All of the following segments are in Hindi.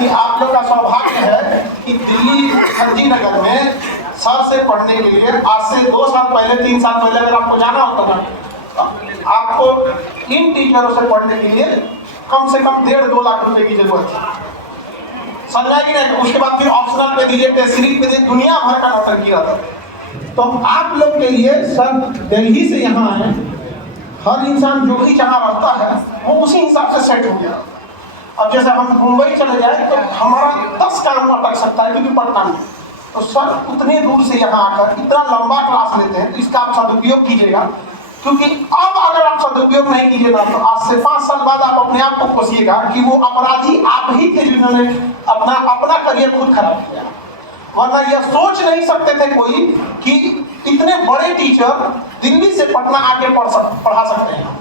कि आप लोग का सौभाग्य है कि दिल्ली संजी नगर में सर से पढ़ने के लिए आज से 2 साल पहले 3 साल पहले अगर आपको जाना होता ना, आपको इन टीचरों से पढ़ने के लिए कम से कम 1.5-2 लाख रुपए की जरूरत थी। समझा कि नहीं? उसके बाद फिर ऑप्शनल पे दीजिए, टेस्ट सीरीज पे दीजिए, दुनिया भर का नौटंकी रहता था। तो आप लोग के लिए सर दिल्ली से यहाँ आए, हर इंसान जो भी जहाँ रहता है वो उसी हिसाब से सेट हो गया। अब जैसे हम मुंबई चले जाए तो हमारा 10 काम अटक सकता है क्योंकि पटना में, तो सर उतने दूर से यहाँ आकर इतना लंबा क्लास लेते हैं, तो इसका आप सदुपयोग कीजिएगा। क्योंकि अब अगर आप सदुपयोग नहीं कीजिएगा तो आज से 5 साल बाद आप अपने आप को कोसिएगा कि वो अपराधी आप ही थे जिन्होंने अपना करियर खुद खराब किया। वरना यह सोच नहीं सकते थे कोई कि इतने बड़े टीचर दिल्ली से पटना आके पढ़ा सकते हैं।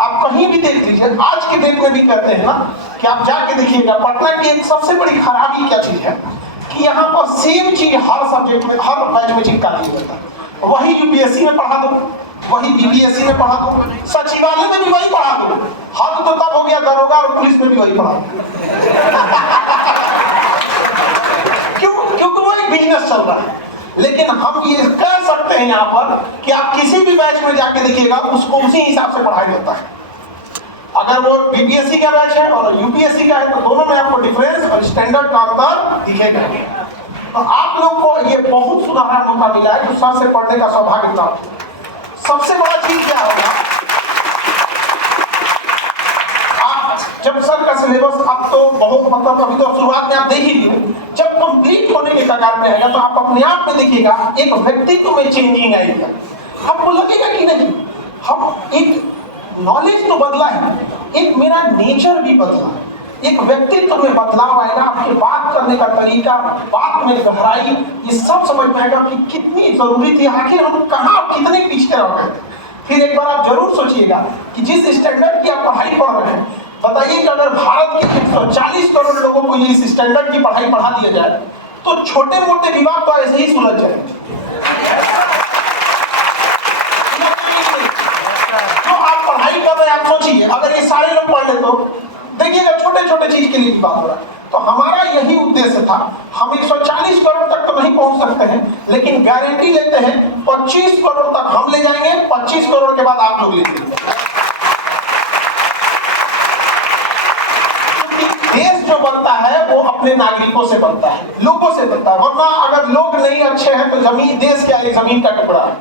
आप कहीं भी देख लीजिए, आज के डेट में भी कहते हैं ना कि आप जाके देखिएगा, पटना की एक सबसे बड़ी खराबी क्या चीज है कि यहाँ पर सेम चीज हर सब्जेक्ट में, हर बैच में चिपका दिया जाता है। वही यूपीएससी में पढ़ा दो, वही बीपीएससी में पढ़ा दो, सचिवालय में भी वही पढ़ा दो। हद तो तब हो गया दरोगा और पुलिस में भी वही पढ़ा दो। क्यों? क्योंकि वो एक बिजनेस चल रहा है। लेकिन हम ये कह सकते हैं यहाँ पर कि आप किसी भी बैच में जाके देखिएगा, उसको उसी हिसाब से पढ़ाया जाता है। अगर वो बीपीएससी का बैच है और यूपीएससी का है तो दोनों में आपको डिफरेंस और स्टैंडर्ड का अंतर दिखेगा। तो आप लोग को ये बहुत सुनहरा मौका मिला है कि सर से पढ़ने का सौभाग्य प्राप्त। सबसे बड़ा चीज क्या होगा, आप जब सर का सिलेबस अब तो बहुत मतलब अभी तो शुरुआत में आप देख ही लिए, जब कंप्लीट होने के कगार में आएगा तो आप अपने आप में देखिएगा एक व्यक्तित्व में चेंजिंग आएगी। आपको लगेगा कि नहीं, हम एक नॉलेज तो बदला है, एक मेरा नेचर भी बदला है, एक व्यक्तित्व में बदलाव आएगा। आपके बात करने का तरीका, बात में गहराई, ये सब समझ में आएगा कि कितनी जरूरी थी, आखिर हम कहाँ कितने पीछे रह गए। फिर एक बार आप जरूर सोचिएगा कि जिस स्टैंडर्ड की आप पढ़ाई पढ़ रहे हैं, बताइए कि अगर भारत के 140 करोड़ लोगों को ये इस स्टैंडर्ड की पढ़ाई पढ़ा दिया जाए तो छोटे मोटे विवाद तो ऐसे ही सुलझ जाएंगे। तो आप पढ़ाई कर रहे हैं, आप सोचिए अगर ये सारे लोग पढ़ ले तो देखिएगा छोटे छोटे चीज के लिए बात हो रहा है। तो हमारा यही उद्देश्य था। हम 140 करोड़ तक तो नहीं पहुंच सकते हैं, लेकिन गारंटी लेते हैं 25 करोड़ तक हम ले जाएंगे, 25 करोड़ के बाद आप लोग ले जाएंगे। क्योंकि देश जो बनता है वो अपने नागरिकों से बनता है, लोगों से बनता है। वरना अगर लोग नहीं अच्छे हैं तो जमीन, देश क्या है, जमीन का टुकड़ा है,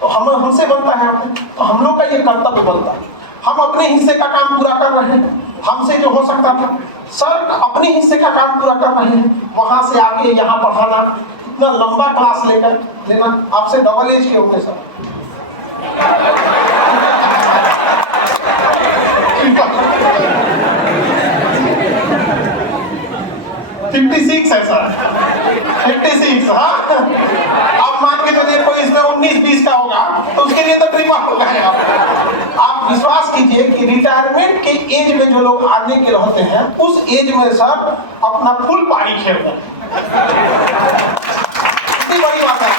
तो हमसे बनता है। तो हम लोग का ये कर्तव्य बनता है, हम अपने हिस्से का काम पूरा कर रहे हैं। हमसे जो हो सकता था, सर अपने हिस्से का काम पूरा कर रहे हैं, वहां से आके यहाँ पढ़ाना, इतना लंबा क्लास लेकर लेना, आपसे डबल एज के होंगे सर। 56 है सर, 56। हाँ, आप मान के चलिए कोई इसमें 19-20 का होगा तो उसके लिए तो ट्रिपल होगा। आप विश्वास कीजिए कि रिटायरमेंट के एज में जो लोग आने के रहते हैं, उस एज में सर अपना फुल पारी खेलते हैं। इतनी बड़ी बात है।